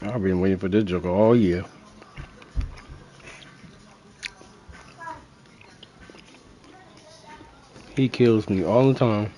I've been waiting for this joker all year. He kills me all the time.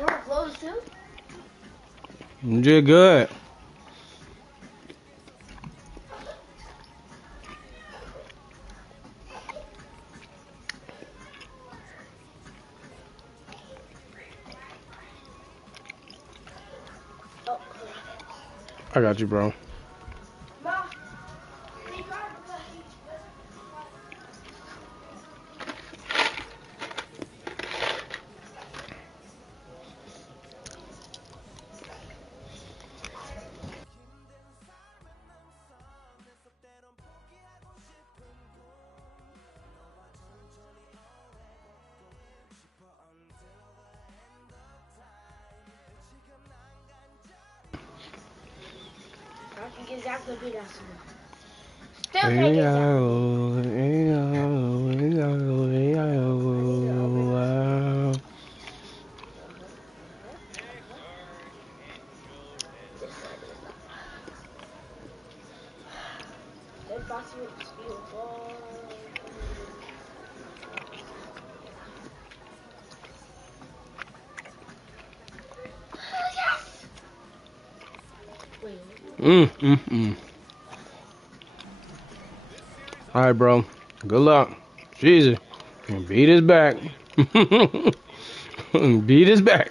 Door closed too? You did good. Oh. I got you, bro. Ma. I can get Zach to beat us. Still can't get Zach. Mm. All right, bro. Good luck. Jesus. Beat his back. Beat his back.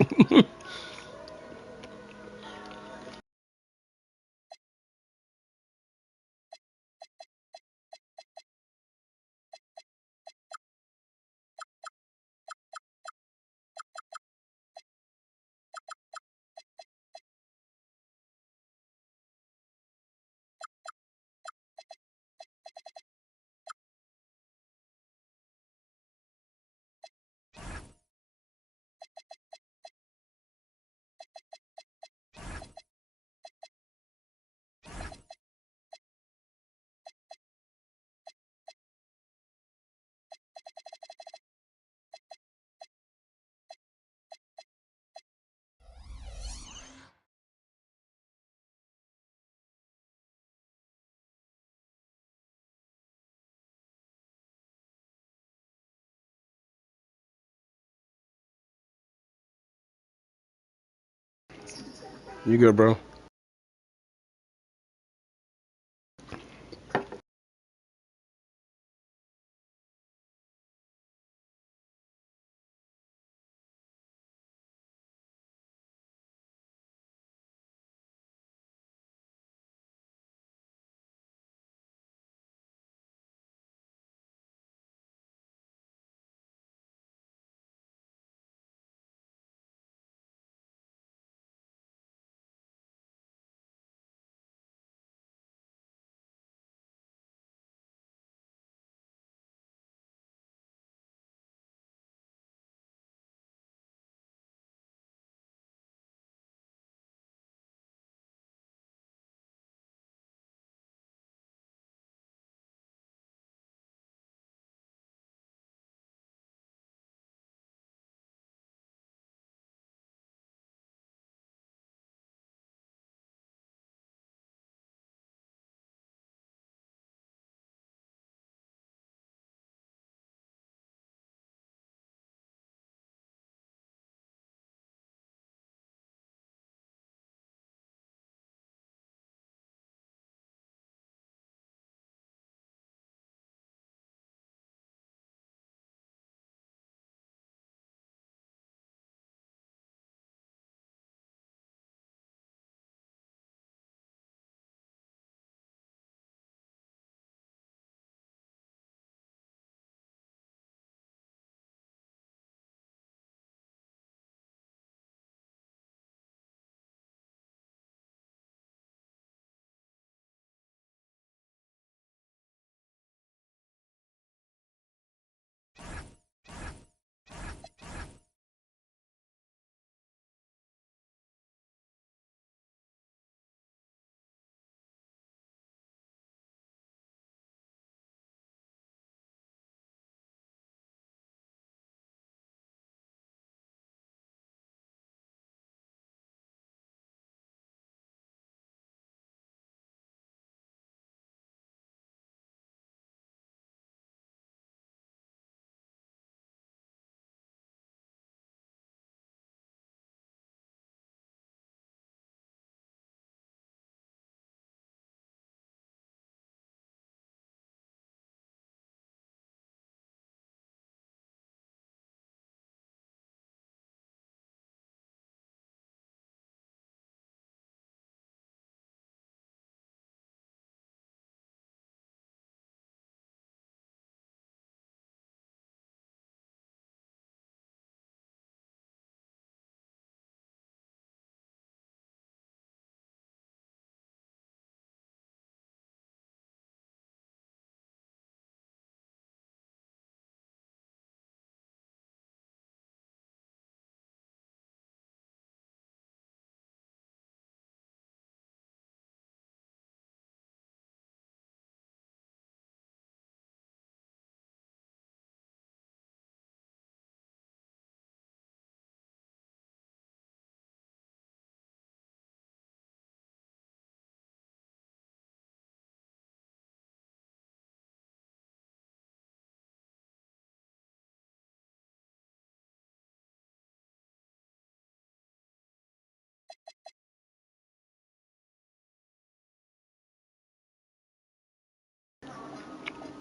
You good, bro?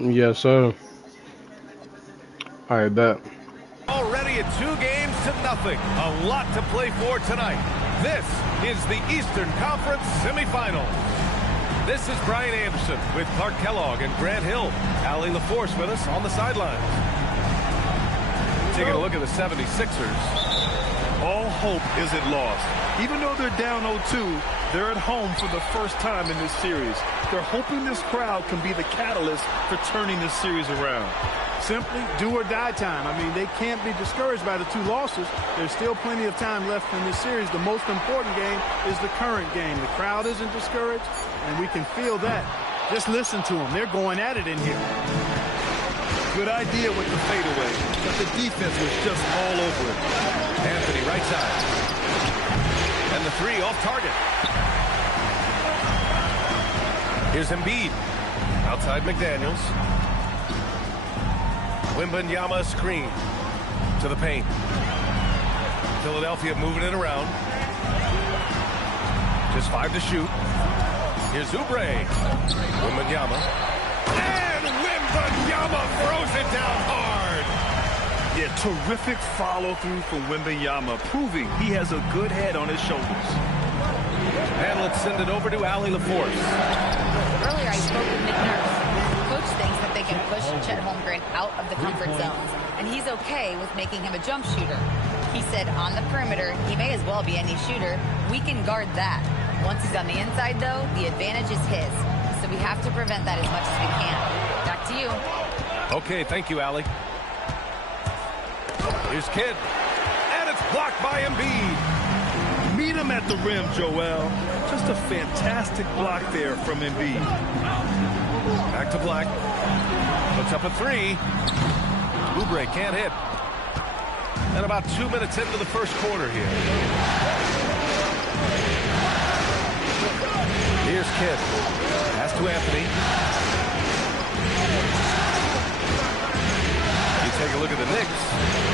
Yes, sir. All right, bet. Already at 2-0. A lot to play for tonight. This is the Eastern Conference semifinals. This is Brian Anderson with Clark Kellogg and Grant Hill. Allie LaForce with us on the sidelines. Taking a look at the 76ers. All hope isn't lost. Even though they're down 0-2, they're at home for the first time in this series. They're hoping this crowd can be the catalyst for turning this series around. Simply do or die time. I mean, they can't be discouraged by the 2 losses. There's still plenty of time left in this series. The most important game is the current game. The crowd isn't discouraged, and we can feel that. Just listen to them. They're going at it in here. Good idea with the fadeaway, but the defense was just all over it. Anthony right side. And the 3 off target. Here's Embiid. Outside McDaniels. Wembanyama screen to the paint. Philadelphia moving it around. Just 5 to shoot. Here's Oubre. Wembanyama. And Wembanyama throws it down hard. Yeah, terrific follow-through from Wembanyama, proving he has a good head on his shoulders. And let's send it over to Allie LaForce. Earlier, I spoke with Nick Nurse. The coach thinks that they can push Chet Holmgren out of the comfort zones, and he's okay with making him a jump shooter. He said on the perimeter, he may as well be any shooter. We can guard that. Once he's on the inside, though, the advantage is his. So we have to prevent that as much as we can. Back to you. Okay, thank you, Allie. Here's Kidd. And it's blocked by Embiid. Meet him at the rim, Joel. Just a fantastic block there from Embiid. Back to Black. Puts up a 3. Oubre can't hit. And about 2 minutes into the first quarter here. Here's Kidd. Pass to Anthony. You take a look at the Knicks.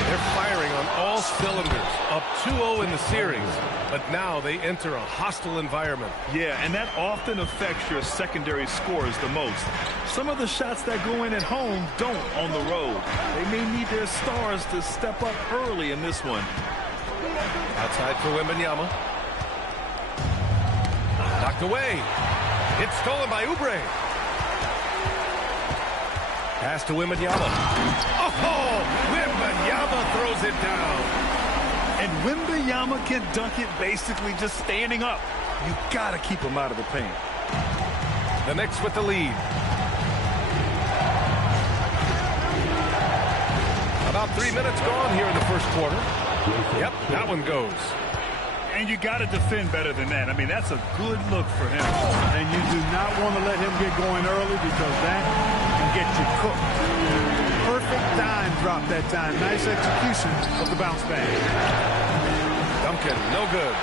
They're firing on all cylinders. Up 2-0 in the series. But now they enter a hostile environment. Yeah, and that often affects your secondary scores the most. Some of the shots that go in at home don't on the road. They may need their stars to step up early in this one. Outside for Wembanyama. Knocked away. It's stolen by Oubre. Pass to Wembanyama. Oh, Wembanyama throws it down. And Wembanyama can dunk it basically just standing up. You got to keep him out of the paint. The Knicks with the lead. About 3 minutes gone here in the first quarter. Yep, that one goes. And you got to defend better than that. I mean, that's a good look for him. And you do not want to let him get going early because that can get you cooked. Perfect dime drop that time. Nice execution of the bounce back. Duncan, no good.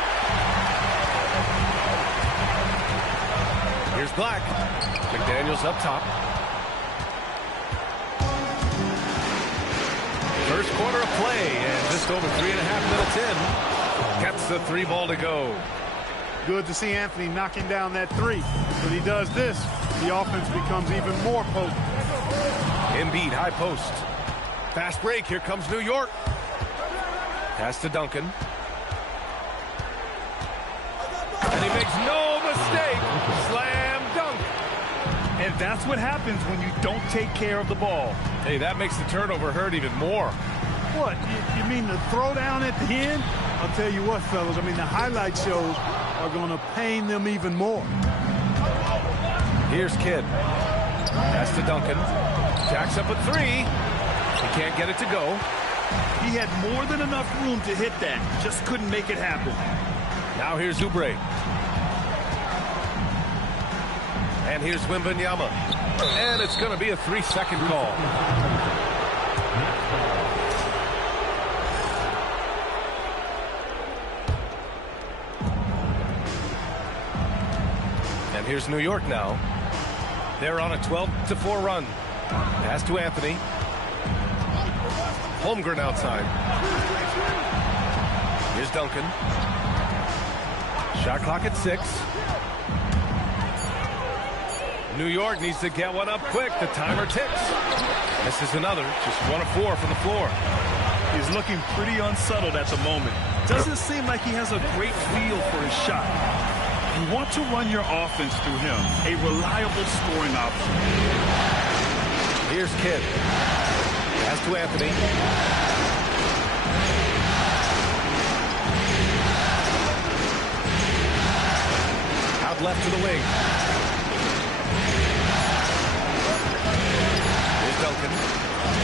Here's Black. McDaniels up top. First quarter of play, and just over 3.5 minutes in. Gets the 3 ball to go. Good to see Anthony knocking down that 3. When he does this, the offense becomes even more potent. Embiid, high post. Fast break. Here comes New York. Pass to Duncan. And he makes no mistake. Slam dunk. And that's what happens when you don't take care of the ball. Hey, that makes the turnover hurt even more. What? You mean the throwdown at the end? I'll tell you what, fellas. I mean, the highlight shows are going to pain them even more. Here's Kidd. Pass to Duncan. Jacks up a 3. He can't get it to go. He had more than enough room to hit that. Just couldn't make it happen. Now here's Oubre. And here's Wembanyama. And it's going to be a 3-second call. And here's New York now. They're on a 12-4 run. Pass to Anthony. Holmgren outside. Here's Duncan. Shot clock at 6. New York needs to get one up quick. The timer ticks. This is another. Just 1 of 4 from the floor. He's looking pretty unsettled at the moment. Doesn't seem like he has a great feel for his shot. You want to run your offense through him. A reliable scoring option. Here's Kidd. Pass to Anthony. Out left to the wing. Here's Duncan.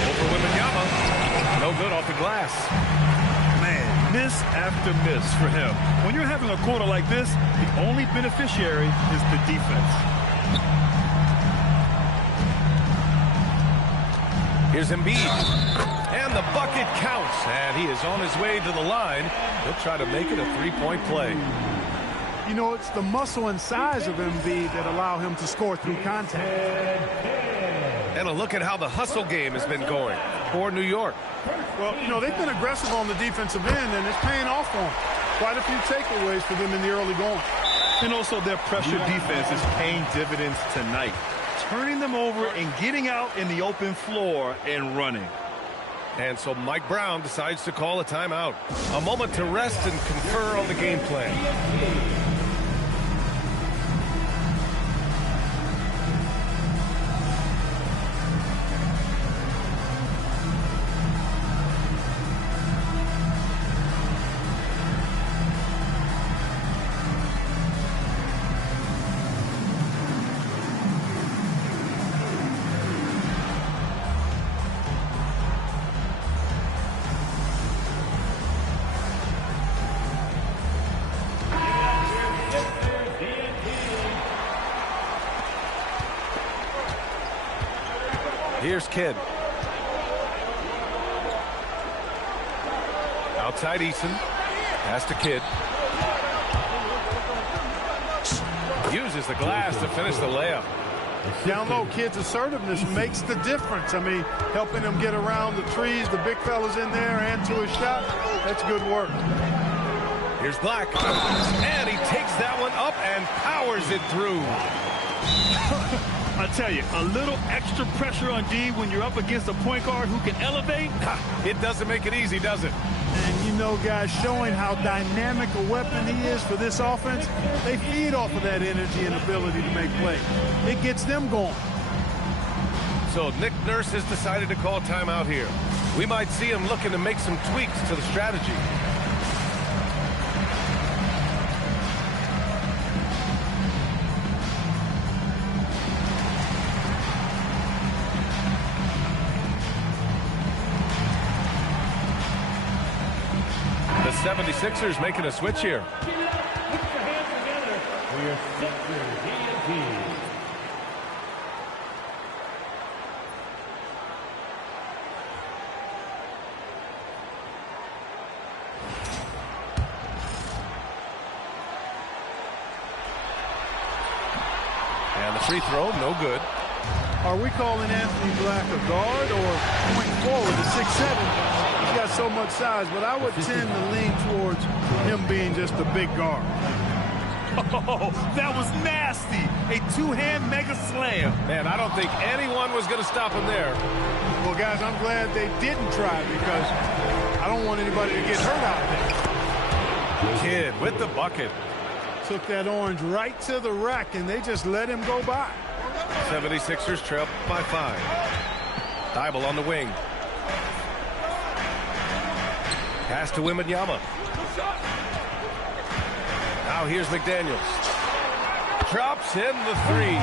Over Wembanyama. No good off the glass. Man, miss after miss for him. When you're having a quarter like this, the only beneficiary is the defense. Here's Embiid. And the bucket counts. And he is on his way to the line. He'll try to make it a 3-point play. You know, it's the muscle and size of Embiid that allow him to score through contact. And a look at how the hustle game has been going for New York. Well, you know, they've been aggressive on the defensive end, and it's paying off for them. Quite a few takeaways for them in the early going. And also their pressure defense is paying dividends tonight, turning them over and getting out in the open floor and running. And so Mike Brown decides to call a timeout. A moment to rest and confer on the game plan. Here's Kidd. Outside Eason. Pass to Kidd. Uses the glass to finish the layup. Down low, Kidd's assertiveness makes the difference. I mean, helping him get around the trees, the big fellas in there, and to his shot. That's good work. Here's Black. And he takes that one up and powers it through. I tell you, a little extra pressure on D when you're up against a point guard who can elevate. It doesn't make it easy, does it? And you know, guys, showing how dynamic a weapon he is for this offense, they feed off of that energy and ability to make plays. It gets them going. So Nick Nurse has decided to call timeout here. We might see him looking to make some tweaks to the strategy. The 76ers making a switch here. Put your hands together for your Sixers EMP. And the free throw, no good. Are we calling Anthony Black a guard or point forward to 6'7"? He's got so much size, but I would tend to lean towards him being just a big guard. Oh, that was nasty. A two-hand mega slam. Man, I don't think anyone was going to stop him there. Well, guys, I'm glad they didn't try because I don't want anybody to get hurt out there. Kidd with the bucket. Took that orange right to the rack, and they just let him go by. 76ers trail by 5. Thibault on the wing. Pass to Wembanyama. Now here's McDaniels. Drops in the 3.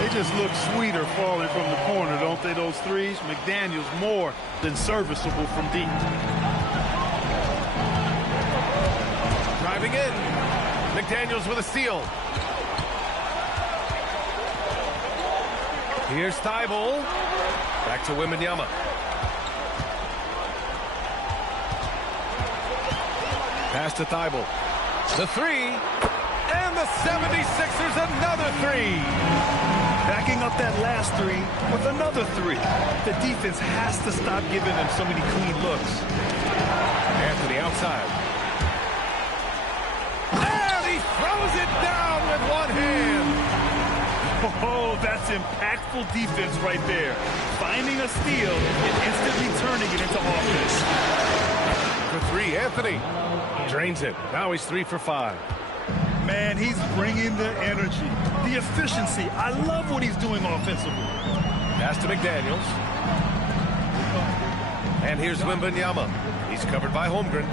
They just look sweeter falling from the corner, don't they, those threes? McDaniels more than serviceable from deep. Driving in. McDaniels with a steal. Here's Thibault. Back to Wembanyama. Pass to Thibault. The 3. And the 76ers another 3. Backing up that last 3 with another 3. The defense has to stop giving them so many clean looks. Anthony outside. And he throws it down with one hand. Oh, that's impactful defense right there. Finding a steal and instantly turning it into offense. For 3, Anthony drains it. Now he's 3 for 5. Man, he's bringing the energy, the efficiency. I love what he's doing offensively. Pass to McDaniels. And here's Wembanyama. He's covered by Holmgren.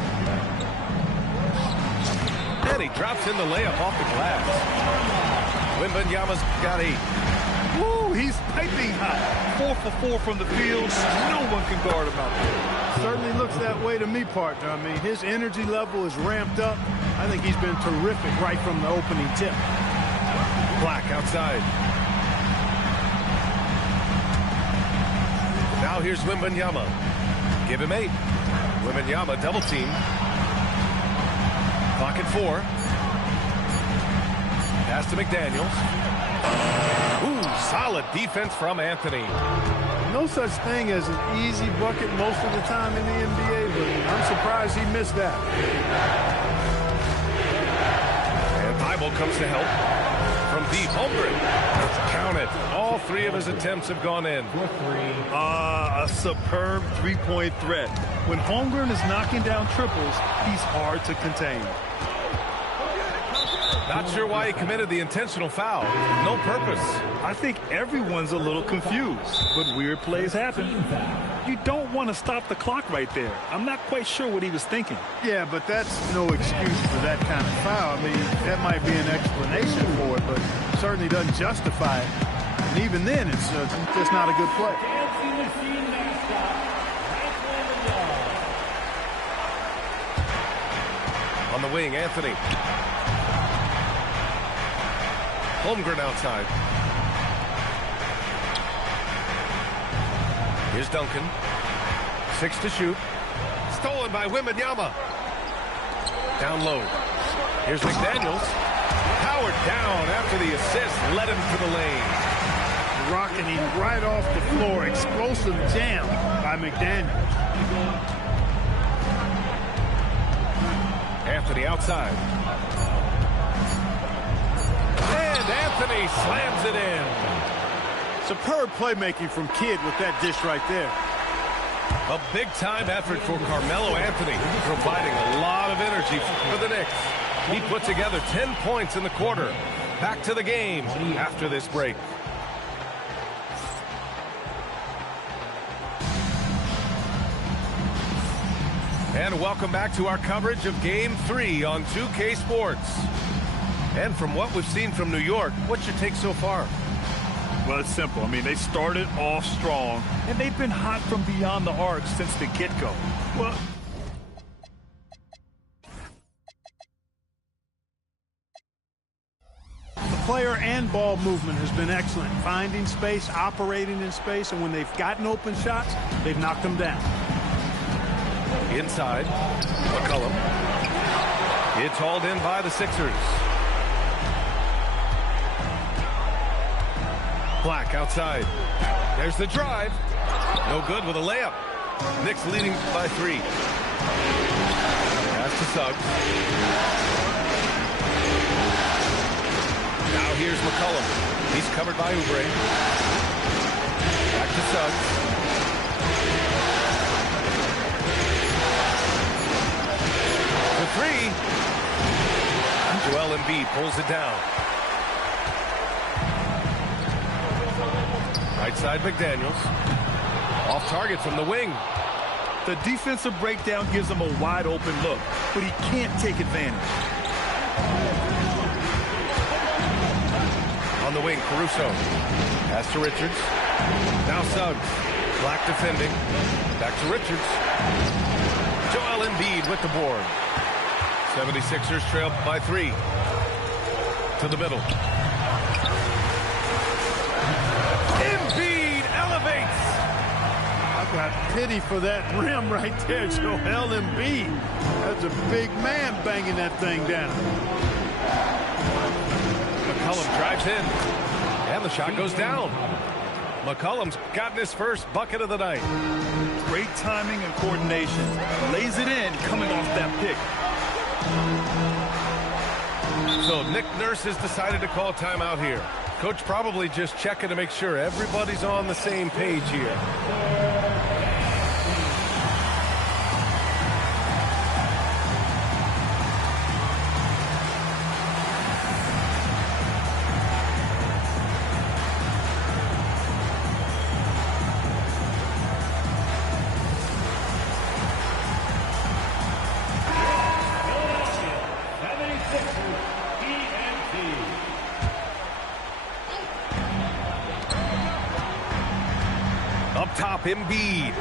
And he drops in the layup off the glass. Wembanyama's got 8. Woo, he's piping hot. 4 for 4 from the field. No one can guard him out there. Certainly looks that way to me, partner. I mean, his energy level is ramped up. I think he's been terrific right from the opening tip. Black outside. Now here's Wembanyama. Give him 8. Wembanyama double team. Clock at 4. Pass to McDaniels. Ooh, solid defense from Anthony. No such thing as an easy bucket most of the time in the NBA, but I'm surprised he missed that. And Campbell comes to help. From deep, Holmgren. Count it. All three of his attempts have gone in. A superb three-point threat. When Holmgren is knocking down triples, he's hard to contain. Not sure why he committed the intentional foul. No purpose. I think everyone's a little confused, but weird plays happen. You don't want to stop the clock right there. I'm not quite sure what he was thinking. Yeah, but that's no excuse for that kind of foul. I mean, that might be an explanation for it, but certainly doesn't justify it. And even then, it's just not a good play. On the wing, Anthony. Holmgren outside. Here's Duncan. 6 to shoot. Stolen by Wembanyama. Down low. Here's McDaniels. Powered down after the assist. Led him to the lane. Rocking him right off the floor. Explosive jam by McDaniels. Anthony outside. And Anthony slams it in. Superb playmaking from Kidd with that dish right there. A big-time effort for Carmelo Anthony, providing a lot of energy for the Knicks. He put together 10 points in the quarter. Back to the game after this break. And welcome back to our coverage of Game 3 on 2K Sports. And from what we've seen from New York, what's your take so far? Well, it's simple. I mean, they started off strong, and they've been hot from beyond the arc since the get-go. Well, the player and ball movement has been excellent. Finding space, operating in space, and when they've gotten open shots, they've knocked them down. Inside, McCollum. It's hauled in by the Sixers. Black outside. There's the drive. No good with a layup. Knicks leading by 3. Pass to Suggs. Now here's McCollum. He's covered by Oubre. Back to Suggs. For 3. Joel Embiid pulls it down. Right side, McDaniels. Off target from the wing. the defensive breakdown gives him a wide open look, but he can't take advantage. On the wing, Caruso. Pass to Richards. Now Suggs. Black defending. Back to Richards. Joel Embiid with the board. 76ers trail by 3. To the middle. Embiid elevates. I've got pity for that rim right there, Joel Embiid. That's a big man banging that thing down. McCollum drives in. And the shot goes down. McCollum's gotten his first bucket of the night. Great timing and coordination. Lays it in coming off that pick. So Nick Nurse has decided to call timeout here. Coach probably just checking to make sure everybody's on the same page here. Top Embiid.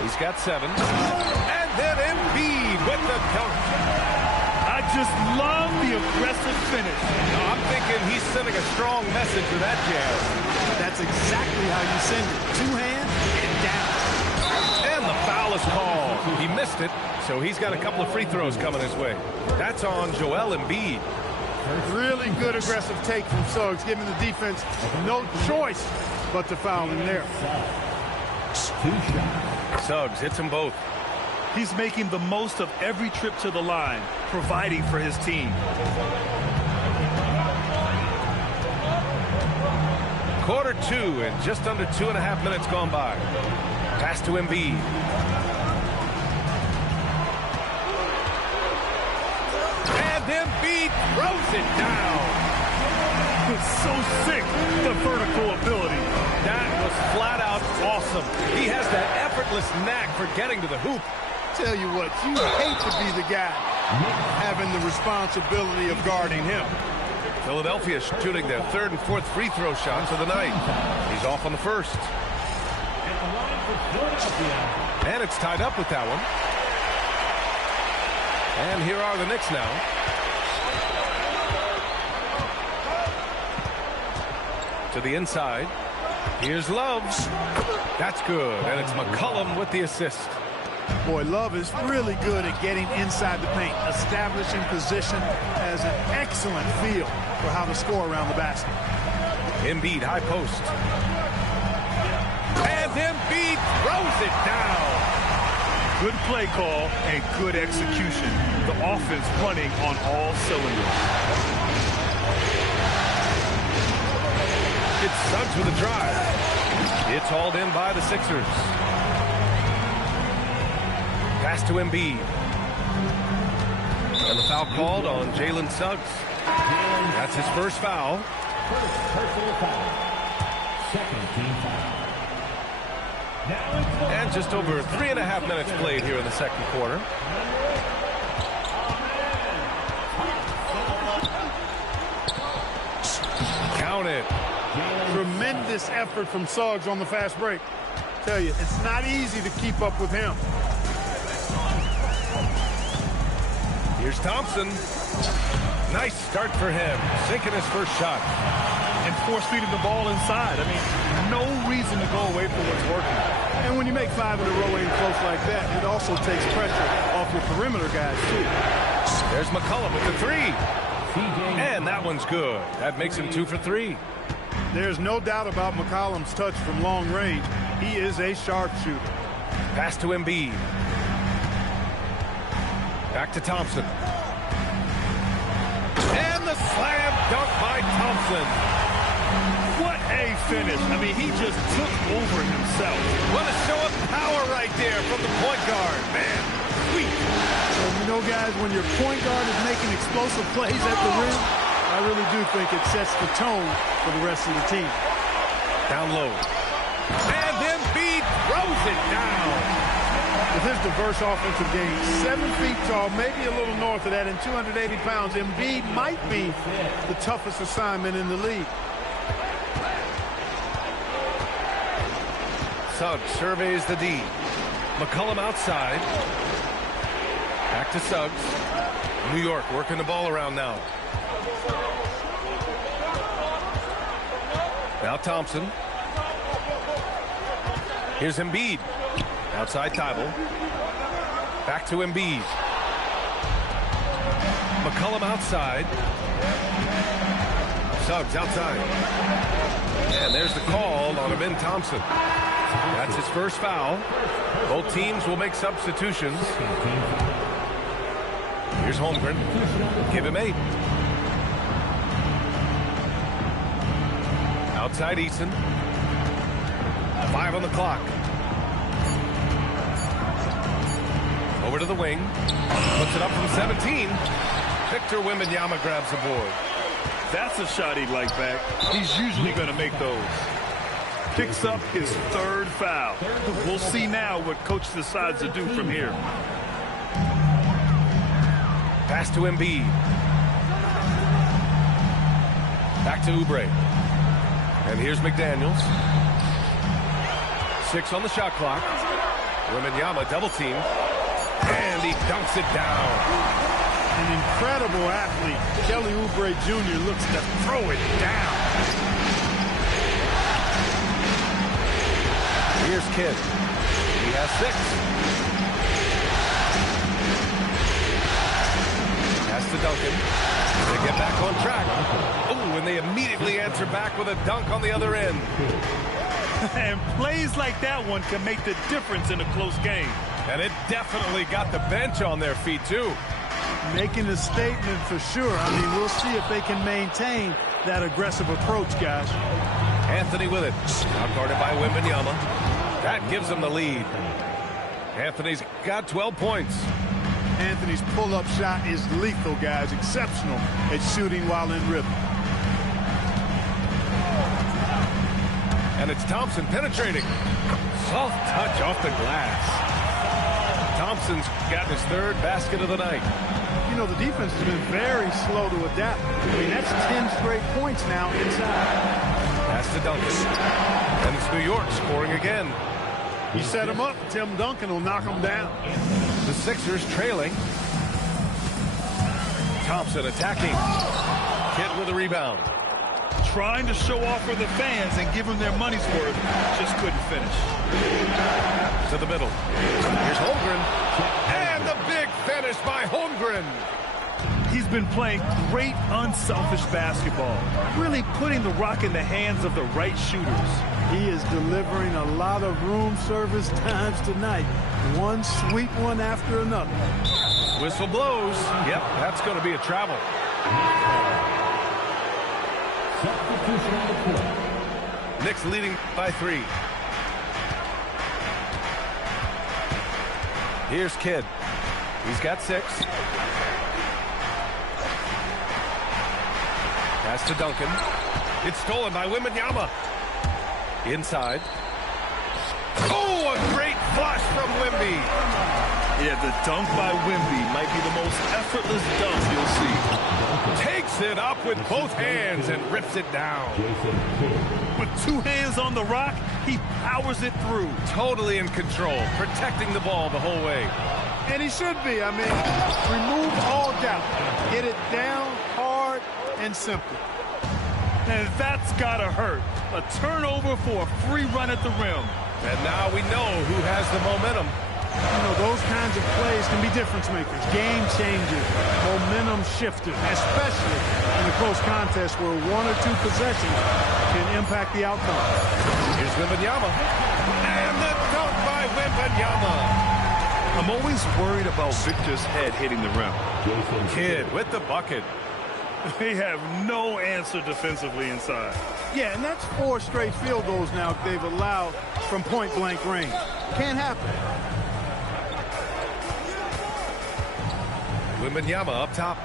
He's got 7. And then Embiid with the dunk. I just love the aggressive finish. No, I'm thinking he's sending a strong message with that jab. That's exactly how you send it. 2 hands and down. And the foul is called. He missed it, so he's got a couple of free throws coming his way. That's on Joel Embiid. Really good aggressive take from Suggs, giving the defense no choice but to foul him there. Suggs hits them both. He's making the most of every trip to the line, providing for his team. Quarter 2 and just under 2.5 minutes gone by. Pass to Embiid. And Embiid throws it down. It's so sick, the vertical ability. That was flat out awesome. He has that effortless knack for getting to the hoop. Tell you what, you hate to be the guy having the responsibility of guarding him. Philadelphia shooting their 3rd and 4th free throw shots of the night. He's off on the first. And it's tied up with that one. And here are the Knicks now. To the inside. Here's Love. That's good. And it's McCollum with the assist. Boy, Love is really good at getting inside the paint, establishing position, has an excellent feel for how to score around the basket. Embiid, high post. And Embiid throws it down. Good play call and good execution. The offense running on all cylinders. It's Suggs with a drive. It's hauled in by the Sixers. Pass to Embiid. And the foul called on Jalen Suggs. That's his first foul. Personal foul. Second team foul. And just over 3.5 minutes played here in the second quarter. Count it. Tremendous effort from Suggs on the fast break. Tell you, it's not easy to keep up with him. Here's Thompson. Nice start for him. Sinking his first shot. And force-feeding the ball inside. I mean, no reason to go away from what's working. And when you make 5 in a row in close like that, it also takes pressure off your perimeter guys, too. There's McCollum with the 3. And that one's good. That makes him 2 for 3. There's no doubt about McCollum's touch from long range. He is a sharpshooter. Pass to Embiid. Back to Thompson. And the slam dunk by Thompson. What a finish. I mean, he just took over himself. What a show of power right there from the point guard. Man, sweet. Well, you know, guys, when your point guard is making explosive plays at the rim, I really do think it sets the tone for the rest of the team. Down low. And Embiid throws it down. With his diverse offensive game, 7 feet tall, maybe a little north of that, and 280 pounds, Embiid might be the toughest assignment in the league. Suggs surveys the D. McCollum outside. Back to Suggs. New York working the ball around now. Now Thompson. Here's Embiid. Outside Tybal. Back to Embiid. McCollum outside. Suggs outside. And there's the call on Embiid Thompson. That's his first foul. Both teams will make substitutions. Here's Holmgren. Give him 8. Outside Eason. 5 on the clock. Over to the wing. Puts it up from 17. Victor Wembanyama grabs the board. That's a shot he'd like back. He's usually going to make those. Picks up his 3rd foul. We'll see now what coach decides to do from here. Pass to Embiid. Back to Oubre. And here's McDaniels. 6 on the shot clock. Wembanyama double team. And he dunks it down. An incredible athlete. Kelly Oubre Jr. looks to throw it down. Here's Kidd. He has 6. Pass to Duncan. They get back on track. Oh, and they immediately answer back with a dunk on the other end. And plays like that one can make the difference in a close game. And it definitely got the bench on their feet, too. Making a statement for sure. I mean, we'll see if they can maintain that aggressive approach, guys. Anthony with it. Outguarded by Wembanyama. That gives him the lead. Anthony's got 12 points. Anthony's pull-up shot is lethal, guys. Exceptional at shooting while in rhythm. And it's Thompson penetrating. Soft touch off the glass. Thompson's got his third basket of the night. You know, the defense has been very slow to adapt. I mean, that's 10 straight points now inside. Pass to Duncan. And it's New York scoring again. You set him up, Tim Duncan will knock him down. The Sixers trailing. Thompson attacking. Kidd with a rebound. Trying to show off for the fans and give them their money's worth. Just couldn't finish. To the middle. Here's Holmgren. And the big finish by Holmgren. He's been playing great unselfish basketball. Really putting the rock in the hands of the right shooters. He is delivering a lot of room service times tonight. One sweet one after another. Whistle blows. Yep, that's going to be a travel. Substitution on the court. Knicks leading by 3. Here's Kidd. He's got 6. Pass to Duncan. It's stolen by Wembanyama. Inside. Oh, a great flush from Wemby. Yeah, the dunk by Wemby might be the most effortless dunk you'll see. Takes it up with both hands and rips it down. With 2 hands on the rock, he powers it through. Totally in control, protecting the ball the whole way. And he should be. I mean, remove all doubt. Get it down hard and simple. And that's gotta hurt. A turnover for a free run at the rim. And now we know who has the momentum. You know, those kinds of plays can be difference makers, game changers, momentum shifters, especially in a close contest where 1 or 2 possessions can impact the outcome. Here's Wembanyama. And the dunk by Wembanyama. I'm always worried about Victor's head hitting the rim. Kidd with the bucket. They have no answer defensively inside. Yeah, and that's 4 straight field goals now they've allowed from point-blank range. Can't happen. Wembanyama up top.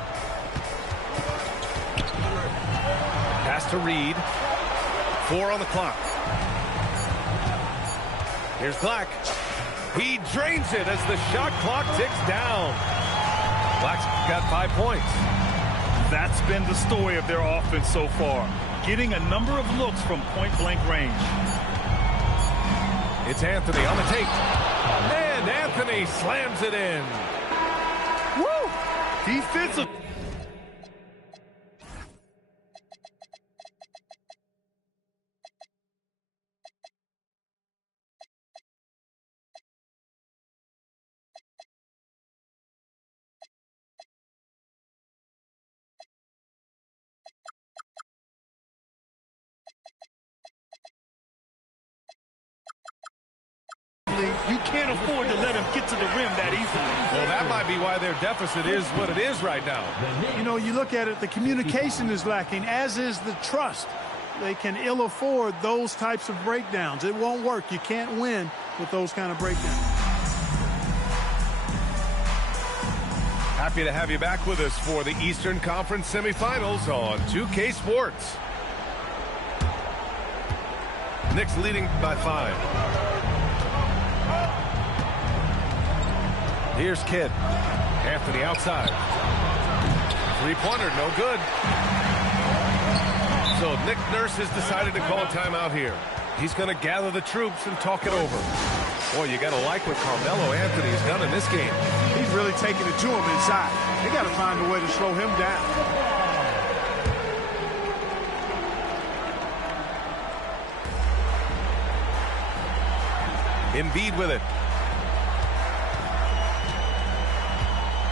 Pass to Reed. 4 on the clock. Here's Black. He drains it as the shot clock ticks down. Black's got 5 points. That's been the story of their offense so far. Getting a number of looks from point-blank range. It's Anthony on the tape. And Anthony slams it in. Woo! Defensive. You can't afford to let him get to the rim that easily. Well, that might be why their deficit is what it is right now. You know, you look at it, the communication is lacking, as is the trust. They can ill afford those types of breakdowns. It won't work. You can't win with those kind of breakdowns. Happy to have you back with us for the Eastern Conference semifinals on 2K Sports. Knicks leading by 5. Here's Kidd. Anthony outside. 3-pointer, no good. So Nick Nurse has decided to call a timeout here. He's going to gather the troops and talk it over. Boy, you got to like what Carmelo Anthony has done in this game. He's really taking it to him inside. They got to find a way to slow him down. Embiid with it.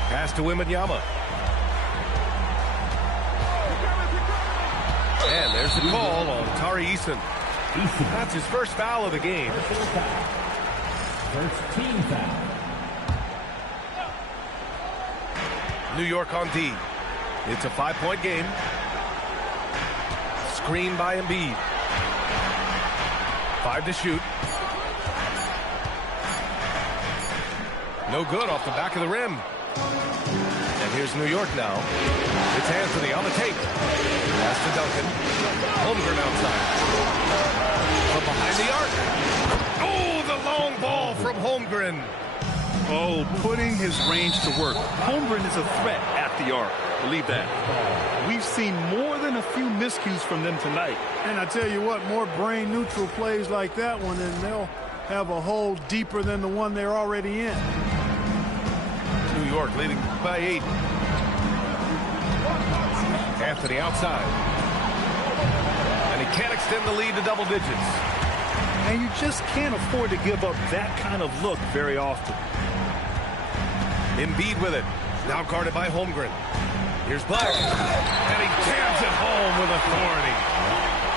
Pass to Wembanyama. And there's the call on Tari Eason. That's his first foul of the game. First team foul. New York on D. It's a 5-point game. Screen by Embiid. 5 to shoot. No good off the back of the rim. And here's New York now. It's Anthony on the take. Pass to Duncan. Holmgren outside. From behind the arc. Oh, the long ball from Holmgren. Oh, putting his range to work. Holmgren is a threat at the arc. Believe that. We've seen more than a few miscues from them tonight. And I tell you what, more brain-neutral plays like that one, and they'll have a hole deeper than the one they're already in. New York leading by 8. Anthony outside. And he can't extend the lead to double digits. And you just can't afford to give up that kind of look very often. Embiid with it. Now guarded by Holmgren. Here's Black. And he jams it home with authority.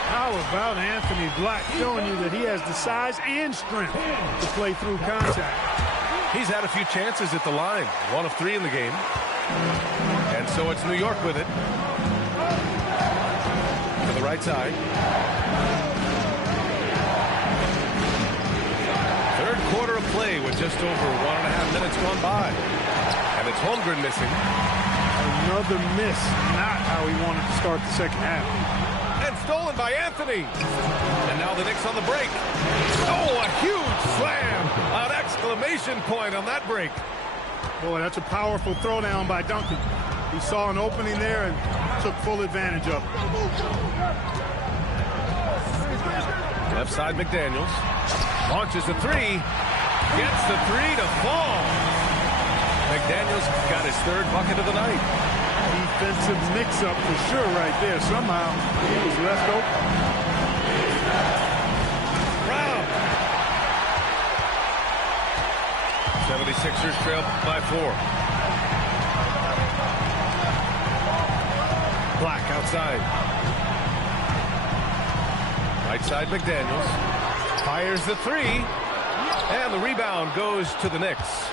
How about Anthony Black showing you that he has the size and strength to play through contact? He's had a few chances at the line. 1 of 3 in the game. And so it's New York with it. To the right side. Third quarter of play with just over 1.5 minutes gone by. And it's Holmgren missing. Another miss. Not how he wanted to start the second half. And stolen by Anthony. And now the Knicks on the break. Oh, a huge slam. An exclamation point on that break. Boy, that's a powerful throwdown by Duncan. He saw an opening there and took full advantage of it. Left side McDaniels. Launches a 3. Gets the 3 to fall. McDaniels got his 3rd bucket of the night. Defensive mix-up for sure right there. Somehow he was left open. Brown. 76ers trail by 4. Black outside. Right side McDaniels. Fires the 3. And the rebound goes to the Knicks.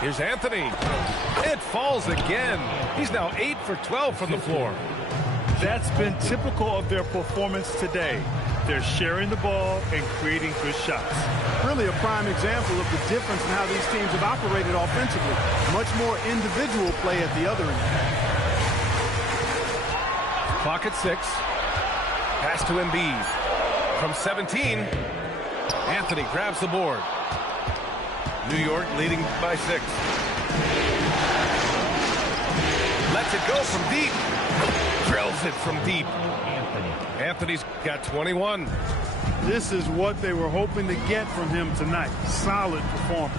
Here's Anthony. It falls again. He's now 8 for 12 from the floor. That's been typical of their performance today. They're sharing the ball and creating good shots. Really a prime example of the difference in how these teams have operated offensively. Much more individual play at the other end. Clock at 6. Pass to Embiid. From 17, Anthony grabs the board. New York leading by 6. Lets it go from deep. Drills it from deep. Anthony's got 21. This is what they were hoping to get from him tonight. Solid performance.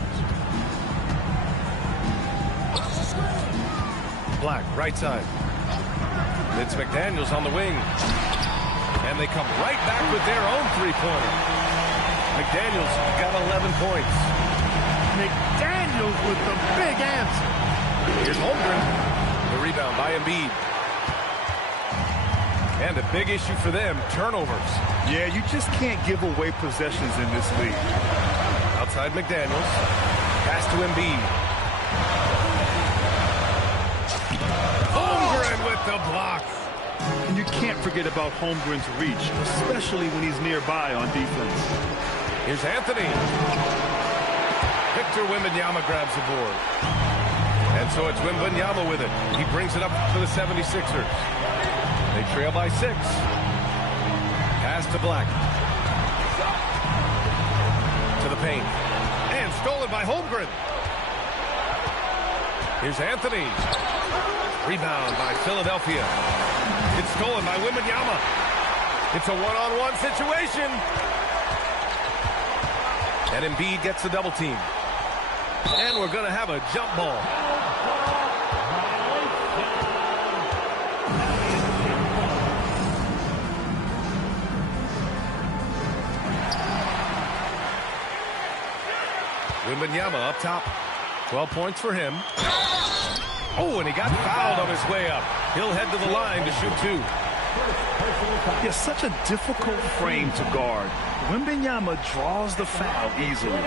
Black, right side. It's McDaniels on the wing. And they come right back with their own 3-pointer. McDaniels got 11 points. McDaniels with the big answer. Here's Holmgren. The rebound by Embiid. And a big issue for them, turnovers. Yeah, you just can't give away possessions in this league. Outside McDaniels. Pass to Embiid. Holmgren with the block. And you can't forget about Holmgren's reach, especially when he's nearby on defense. Here's Anthony. Victor Wembanyama grabs the board. And so it's Wembanyama with it. He brings it up for the 76ers. They trail by 6. Pass to Black. To the paint. And stolen by Holmgren. Here's Anthony. Rebound by Philadelphia. It's stolen by Wembanyama. It's a one-on-one situation. And Embiid gets the double team. And we're going to have a jump ball. Wembanyama up top. 12 points for him. Oh, and he got fouled on his way up. He'll head to the line to shoot 2. Yeah, such a difficult frame to guard. Wembanyama draws the foul easily.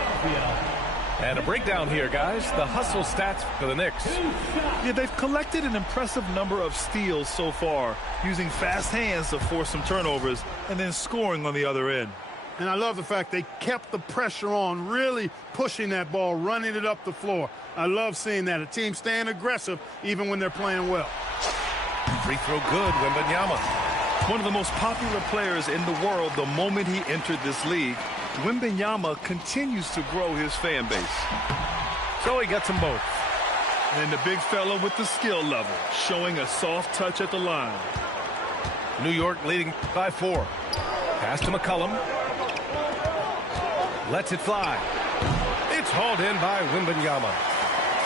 And a breakdown here, guys. The hustle stats for the Knicks. Yeah, they've collected an impressive number of steals so far, using fast hands to force some turnovers and then scoring on the other end. And I love the fact they kept the pressure on, really pushing that ball, running it up the floor. I love seeing that. A team staying aggressive even when they're playing well. Free throw good, Wembanyama. One of the most popular players in the world the moment he entered this league. Wembanyama continues to grow his fan base. So he gets them both. And the big fella with the skill level, showing a soft touch at the line. New York leading by 4. Pass to McCollum. Lets it fly. It's hauled in by Wembanyama.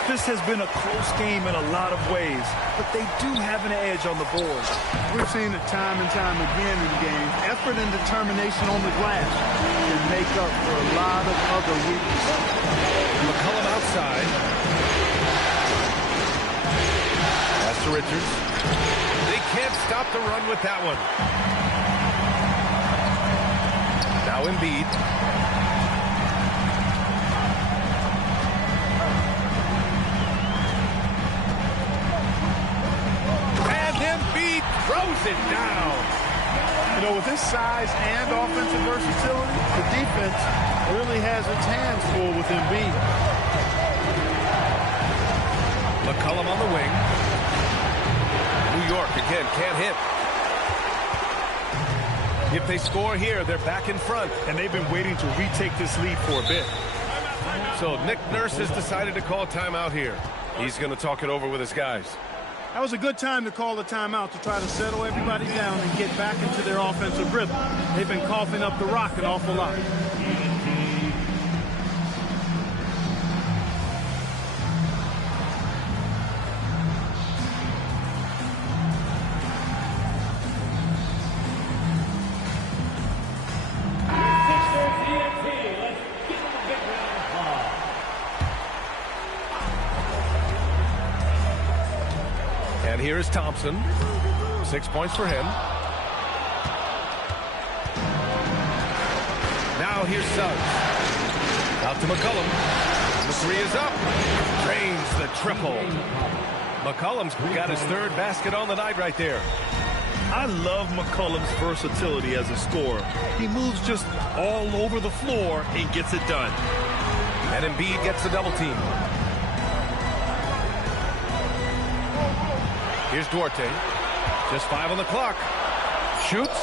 This has been a close game in a lot of ways, but they do have an edge on the board. We've seen it time and time again in games. Effort and determination on the glass can make up for a lot of other weaknesses. McCollum outside. Pass to Richards. They can't stop the run with that one. Now Embiid. And Embiid throws it down. You know, with his size and offensive versatility, the defense really has its hands full with Embiid. McCollum on the wing. New York again can't hit. If they score here, they're back in front. And they've been waiting to retake this lead for a bit. So Nick Nurse has decided to call timeout here. He's going to talk it over with his guys. That was a good time to call the timeout to try to settle everybody down and get back into their offensive rhythm. They've been coughing up the rock an awful lot. And here is Thompson. 6 points for him. Now here's Suggs. Out to McCollum. The three is up. Drains the triple. McCollum's got his 3rd basket on the night right there. I love McCollum's versatility as a scorer. He moves just all over the floor and gets it done. And Embiid gets the double team. Here's Duarte. Just 5 on the clock. Shoots.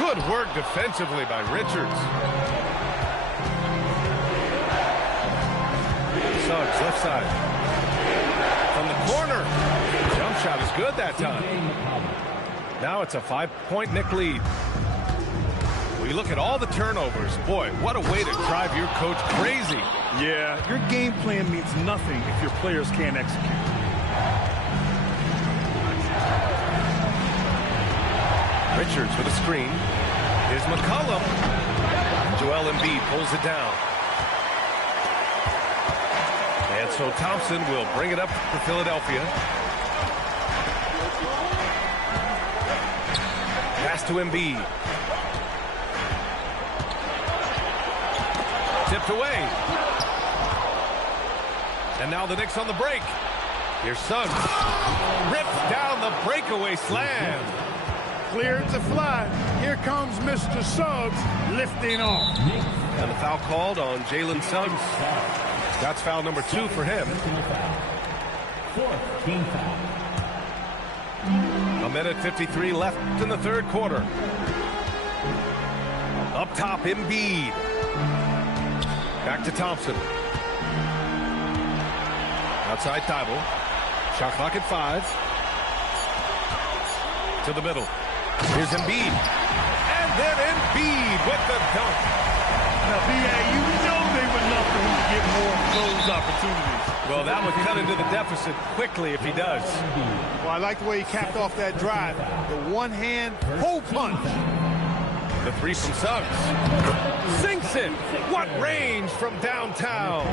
Good work defensively by Richards. Suggs, left side. From the corner. Jump shot is good that time. Now it's a 5-point Knick lead. We look at all the turnovers. Boy, what a way to drive your coach crazy. Yeah, your game plan means nothing if your players can't execute. Richards with a screen. Here's McCollum. Joel Embiid pulls it down. And so Thompson will bring it up for Philadelphia. Pass to Embiid. Tipped away. And now the Knicks on the break. Here's Suggs. Ripped down the breakaway slam. Cleared to fly. Here comes Mr. Suggs lifting off. And the foul called on Jalen Suggs. That's foul number 2 for him. 4th team foul. A minute 53 left in the 3rd quarter. Up top, Embiid. Back to Thompson. Outside Thibault. Shot clock at 5. To the middle. Here's Embiid. And then Embiid with the dunk. Now, B.A., you know they would love for him to get more of those opportunities. Well, that would cut into the deficit quickly if he does. Well, I like the way he capped off that drive. The one-hand hole punch. The 3 from Suggs. Sinks it. What range from downtown.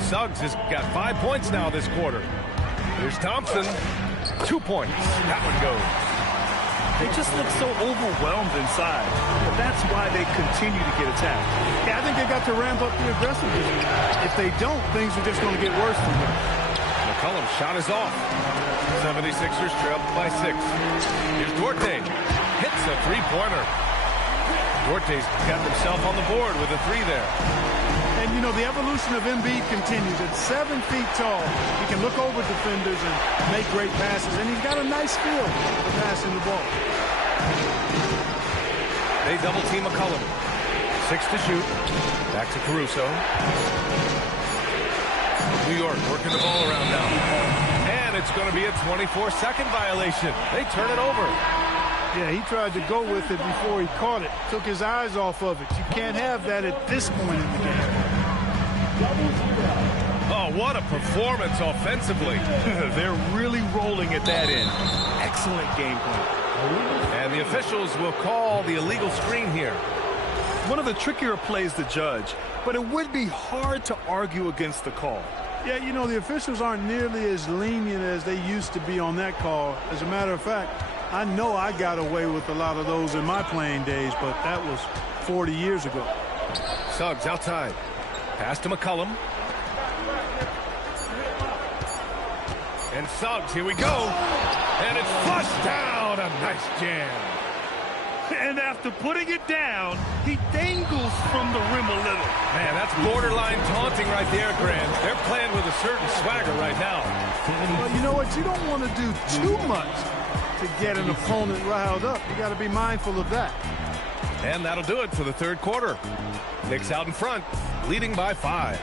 Suggs has got 5 points now this quarter. Here's Thompson. 2 points. That one goes. They just look so overwhelmed inside. But that's why they continue to get attacked. Yeah, I think they got to ramp up the aggressiveness. If they don't, things are just going to get worse from them. McCollum's shot is off. 76ers trail by 6. Here's Duarte. Hits a 3-pointer. Duarte's got himself on the board with a 3 there. And, you know, the evolution of Embiid continues. At 7 feet tall, he can look over defenders and make great passes. And he's got a nice feel for passing the ball. They double-team McCollum. 6 to shoot. Back to Caruso. New York working the ball around now. And it's going to be a 24-second violation. They turn it over. Yeah, he tried to go with it before he caught it. Took his eyes off of it. You can't have that at this point in the game. Oh, what a performance offensively. They're really rolling at that end. Excellent game plan. And the officials will call the illegal screen here. One of the trickier plays to judge, but it would be hard to argue against the call. Yeah, you know, the officials aren't nearly as lenient as they used to be on that call. As a matter of fact, I know I got away with a lot of those in my playing days, but that was 40 years ago. Suggs outside. Pass to McCollum. And Suggs, here we go. And it's flushed down. A nice jam. And after putting it down, he dangles from the rim a little. Man, that's borderline taunting right there, Grant. They're playing with a certain swagger right now. Well, you know what? You don't want to do too much to get an opponent riled up. You got to be mindful of that. And that'll do it for the third quarter. Knicks out in front, leading by 5.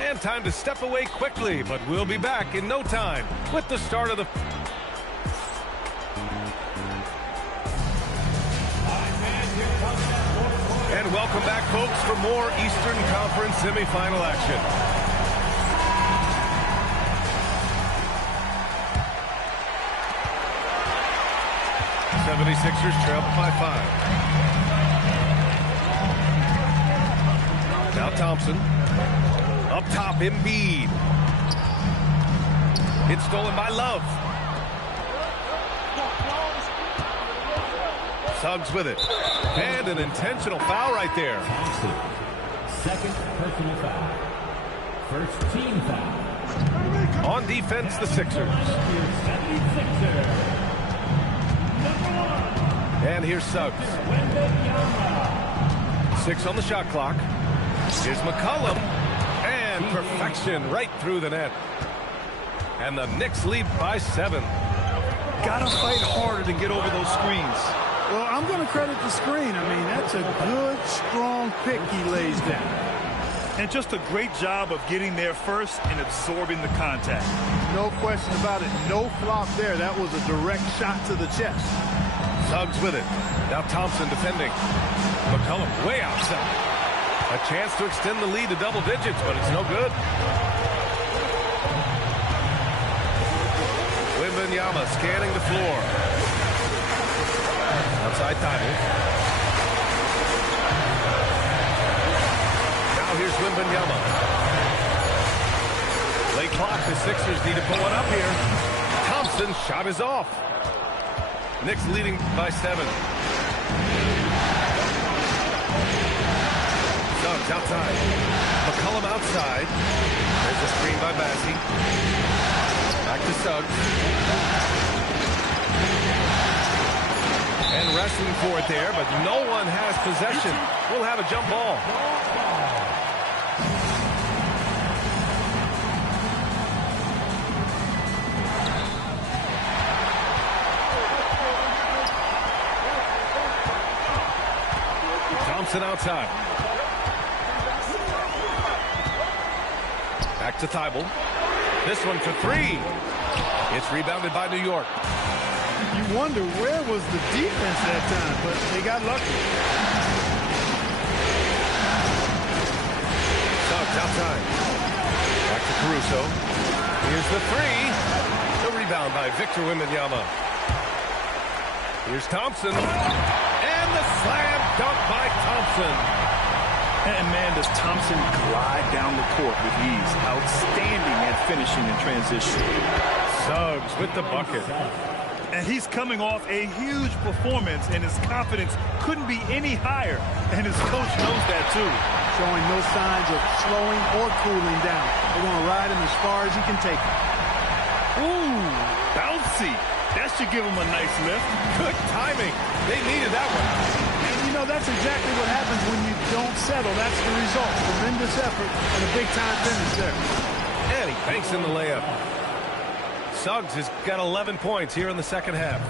And time to step away quickly, but we'll be back in no time with the start of the... And welcome back, folks, for more Eastern Conference semifinal action. '76ers trail by 5. Now Thompson. Up top, Embiid. It's stolen by Love. Suggs with it. And an intentional foul right there. Second personal foul. First team foul. On defense, the Sixers. 76er. And here's Suggs. 6 on the shot clock. Here's McCollum. And perfection right through the net. And the Knicks lead by 7. Gotta fight harder to get over those screens. Well, I'm going to credit the screen. I mean, that's a good, strong pick he lays down. And just a great job of getting there first and absorbing the contact. No question about it. No flop there. That was a direct shot to the chest. Suggs with it. Now Thompson defending. McCollum way outside. A chance to extend the lead to double digits, but it's no good. Wembanyama scanning the floor. Outside Thibault. Now here's Wembanyama. Late clock, the Sixers need to pull one up here. Thompson's shot is off. Knicks leading by 7. Suggs outside. McCollum outside. There's a screen by Bassey. Back to Suggs. And wrestling for it there, but no one has possession. We'll have a jump ball. Thompson outside. Back to Thibault. This one for 3. It's rebounded by New York. You wonder where was the defense that time, but they got lucky. Suggs outside. Back to Caruso. Here's the 3. The rebound by Victor Wembanyama. Here's Thompson. And the slam dunk by Thompson. And man, does Thompson glide down the court with ease. Outstanding at finishing in transition. Suggs with the bucket. And he's coming off a huge performance, and his confidence couldn't be any higher. And his coach knows that, too. Showing no signs of slowing or cooling down. They're going to ride him as far as he can take him. Ooh, bouncy. That should give him a nice lift. Good timing. They needed that one. And, you know, Well, that's exactly what happens when you don't settle. That's the result. Tremendous effort and a big-time finish there. And he banks in the layup. Suggs has got 11 points here in the second half.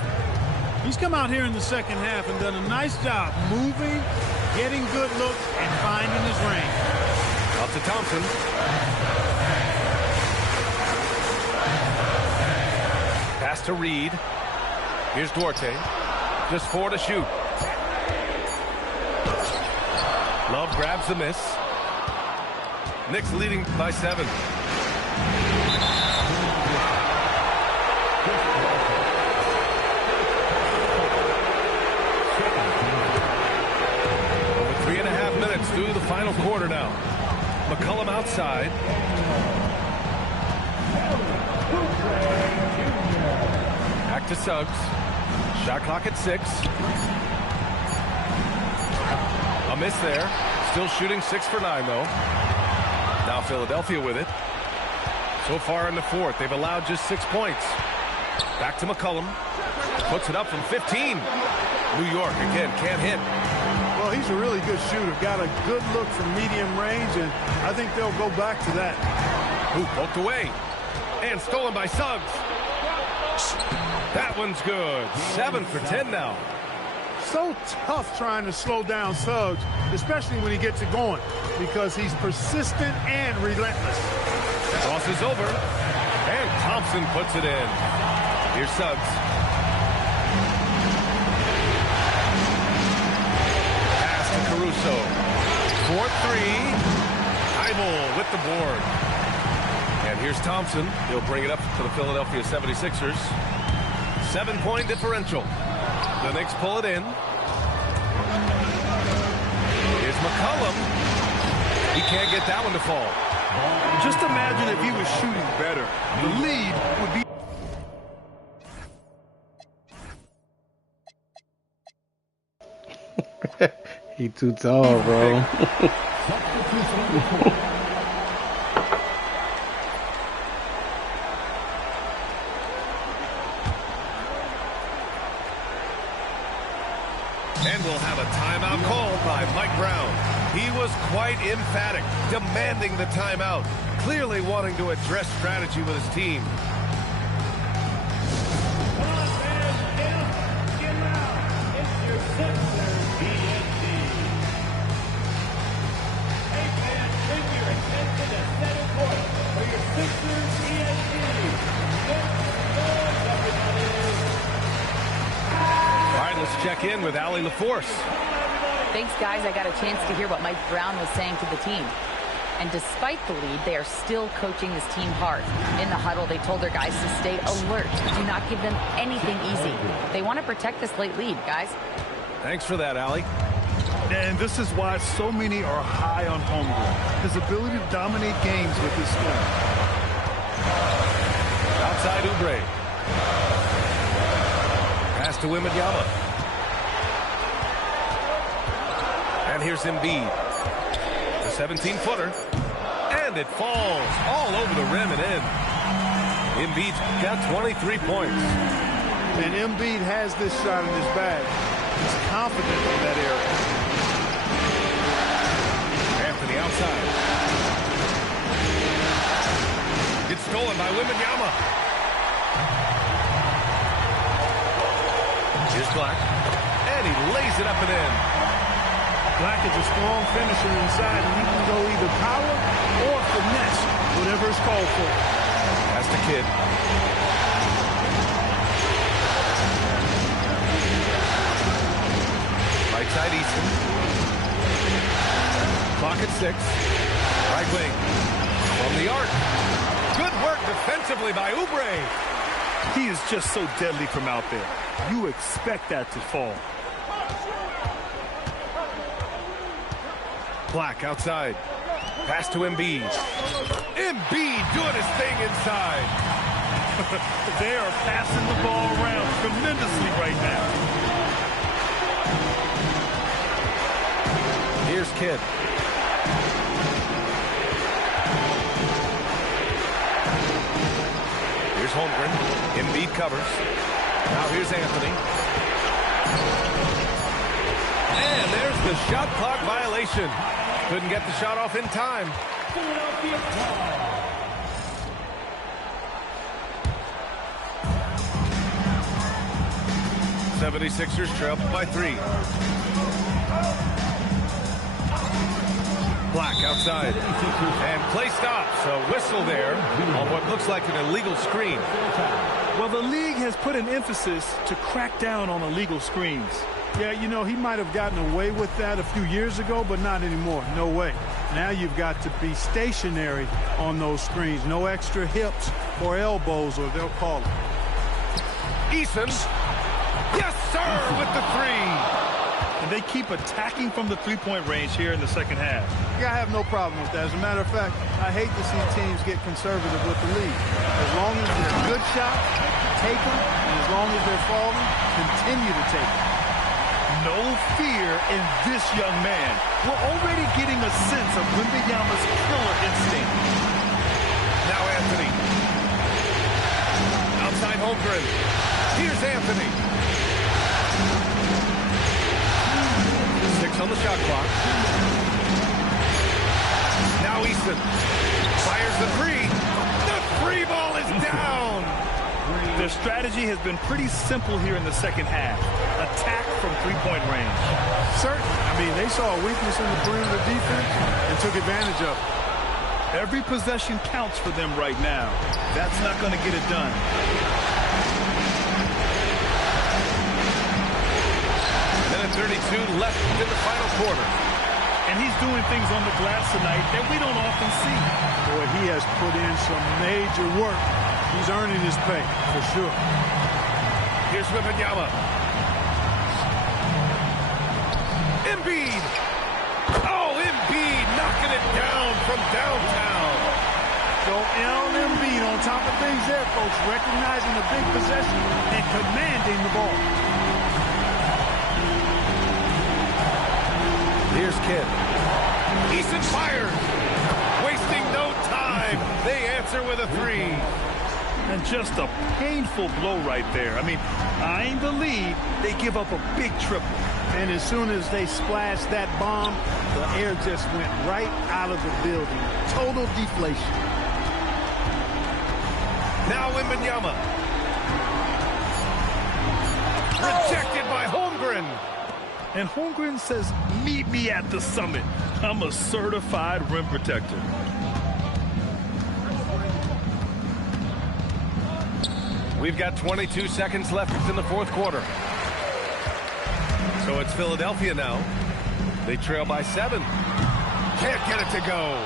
He's come out here in the second half and done a nice job moving, getting good looks, and finding his range. Up to Thompson. Pass to Reed. Here's Duarte. Just 4 to shoot. Love grabs the miss. Knicks leading by 7. Over 3.5 minutes through the final quarter now. McCollum outside. Back to Suggs. Shot clock at 6. A miss there. Still shooting 6 for 9 though. Now Philadelphia with it. So far in the fourth, they've allowed just 6 points. Back to McCollum. Puts it up from 15. New York again can't hit. Well, he's a really good shooter. Got a good look from medium range, and I think they'll go back to that. Who poked away. And stolen by Suggs. That one's good. 7 for 10 now. So tough trying to slow down Suggs, especially when he gets it going, because he's persistent and relentless. Cross is over. And Thompson puts it in. Here's Suggs. Pass to Caruso. 4-3. Heibel with the board. And here's Thompson. He'll bring it up to the Philadelphia 76ers. 7-point differential. The Knicks pull it in. Here's McCollum. He can't get that one to fall. Just imagine if he was shooting better. The lead would be... He too tall, bro. And we'll have a timeout called by Mike Brown. He was quite emphatic, demanding the timeout, clearly wanting to address strategy with his team. Come on, fans, get up, get out. It's your Sixers TNT. Hey, fans, bring your attention to center court for your Sixers TNT. Make noise, everybody. All right, let's check in with Allie LaForce. Thanks, guys. I got a chance to hear what Mike Brown was saying to the team. And despite the lead, they are still coaching this team hard. In the huddle, they told their guys to stay alert. Do not give them anything easy. They want to protect this late lead, guys. Thanks for that, Allie. And this is why so many are high on Holmgren. His ability to dominate games with his skill. Outside Oubre. Pass to Wembanyama. And here's Embiid. The 17-footer. And it falls all over the rim and in. Embiid's got 23 points. And Embiid has this shot in his bag. He's confident in that area. Anthony outside. It's stolen by Wembanyama. Here's Black. And he lays it up and in. Black is a strong finisher inside, and he can go either power or finesse, whatever is called for. That's the kid. Right side Easton. Clock at 6. Right wing. From the arc. Good work defensively by Oubre. He is just so deadly from out there. You expect that to fall. Black outside. Pass to Embiid. Embiid doing his thing inside. They are passing the ball around tremendously right now. Here's Kidd. Here's Holmgren. Embiid covers. Now here's Anthony. And there's the shot clock violation. Couldn't get the shot off in time. Philadelphia ball. 76ers trail by 3. Black outside. And play stops. A whistle there on what looks like an illegal screen. Well, the league has put an emphasis to crack down on illegal screens. Yeah, you know, he might have gotten away with that a few years ago, but not anymore. No way. Now you've got to be stationary on those screens. No extra hips or elbows, or they'll call it. Eason. Yes, sir, with the 3. And they keep attacking from the three-point range here in the second half. Yeah, I have no problem with that. As a matter of fact, I hate to see teams get conservative with the lead. As long as they're good shots, take them, and as long as they're falling, continue to take them. No fear in this young man. We're already getting a sense of Wembanyama's killer instinct. Now Anthony. Outside Holmgren. Here's Anthony. 6 on the shot clock. Now Easton fires the 3. The 3 ball is down. Their strategy has been pretty simple here in the second half. Attack from three-point range. Certainly. I mean, they saw a weakness in the perimeter defense and took advantage of it. Every possession counts for them right now. That's not going to get it done. Minute 32 left in the final quarter. And he's doing things on the glass tonight that we don't often see. Boy, he has put in some major work. He's earning his pay, for sure. Here's Wembanyama. Embiid. Oh, Embiid knocking it down from downtown. So Embiid on top of things there, folks, recognizing the big possession and commanding the ball. Here's Kidd. Eason fires. Wasting no time. They answer with a 3. And just a painful blow right there. I mean, eyeing the lead, they give up a big triple. And as soon as they splashed that bomb, the air just went right out of the building. Total deflation. Now Wembanyama. Rejected by Holmgren. And Holmgren says, meet me at the summit. I'm a certified rim protector. We've got 22 seconds left in the fourth quarter. So it's Philadelphia now. They trail by 7. Can't get it to go.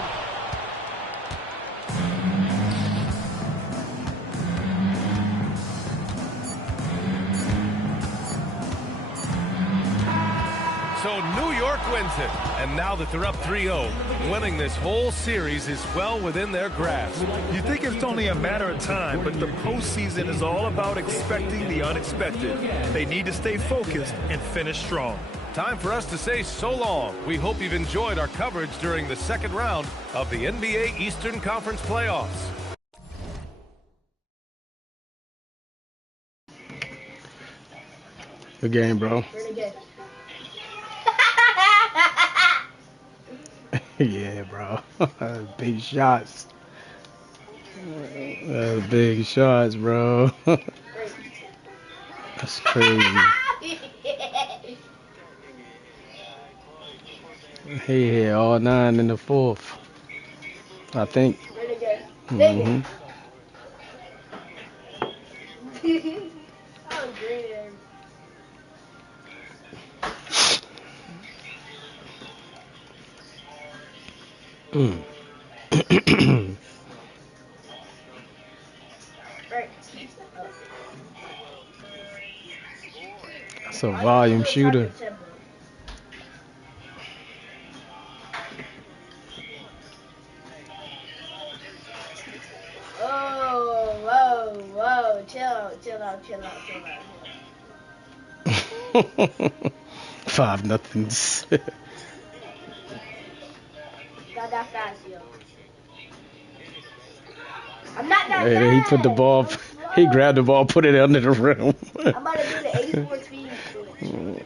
So New York wins it. And now that they're up 3-0, winning this whole series is well within their grasp. You think it's only a matter of time, but the postseason is all about expecting the unexpected. They need to stay focused and finish strong. Time for us to say so long. We hope you've enjoyed our coverage during the second round of the NBA Eastern Conference playoffs. Good game, bro. Pretty good. Yeah, bro. Big shots. Big shots, bro. That's crazy. He hit all 9 in the fourth, I think. Pretty good. Mm-hmm. That was great. Right. That's a volume shooter. Oh, whoa, whoa. Chill out, chill out, chill out, chill out. 5-0. Not that fast, yo. I'm not that Hey, fast. he put the ball, he grabbed the ball, put it under the rim. I'm about to do the 84 speed switch.